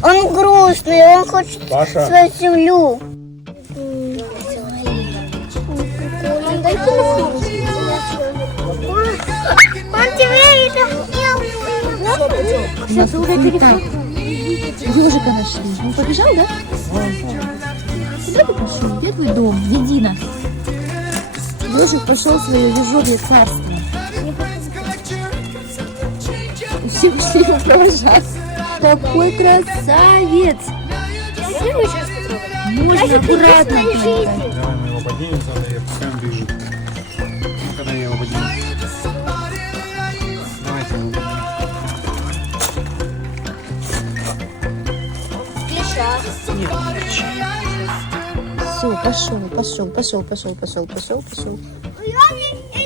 Он грустный, он хочет Паша. свою землю. Он дай телефон. Он тебе Сейчас уже телефон. Ежика нашли. Он побежал, да? Куда ты пошел? Где твой дом? Веди нас. Ежик пошел в свое ежовье царство. Все ушли его провожать. Какой красавец! Можно аккуратно. Давай мы его поднимем, тогда я пускай он бежит. Когда я его подниму. Давайте его поднимем. Все, пошел. И